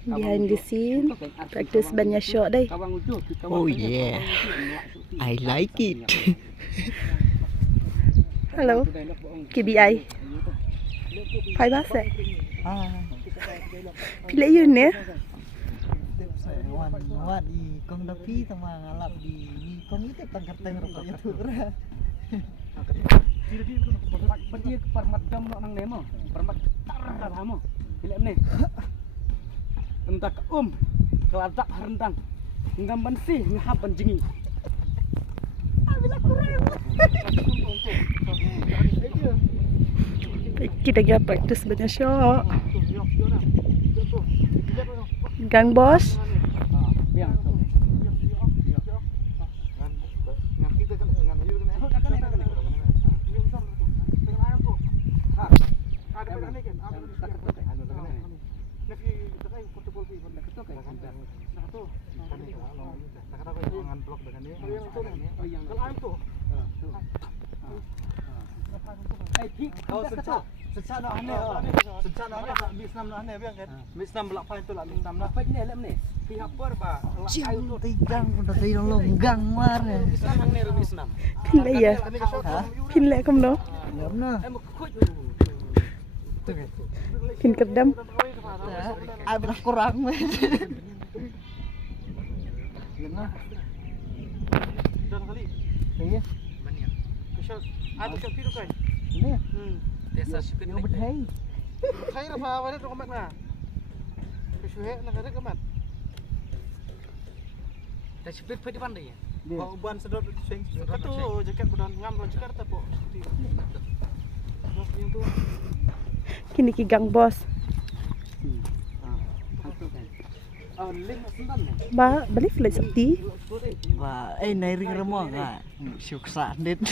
Behind the scene, practice banyak shot đây. Oh yeah, I like it. Hello, KBI. Phai bác sẽ. Pilih yun ya. Wan di kong dapi sama ngalap di kong itu tangkap tengok rokoknya tuh. Berarti permat jam nang nemo, permat tar hamo. Pilih nih. Entah ke keladak rendang. Nggamban sih ngahaban jengi. Kita lagi practice banyak shot. Gang bos. Secara aneh, Vietnam aneh biang kan. Vietnam belak pain tu lah Vietnam lah. Apa ini lem nih? Pihak per ba. Tigang udah tigang longgang mar. Vietnam nang nih Vietnam. Pilih ya. Pilih kamu no. Lem nah. Pin kedam. Ada kurang weh. Lem nah. Dan kali. Iya. Banyak. Kesal. Ada shot piru kai. Ini. Desa syukur Yo bedhai. Khai ra fa wa ro kamat na. Kesuhe na kada kamat. Ta split pa di pandai ya. Kau ban sedot swing. Katu jaket budan ngam ro Jakarta po. Yang tu. Kini ki gang bos. Link sendan. Ba balik flight seperti. Wah, nai ring remong ah. Syuk sak dit.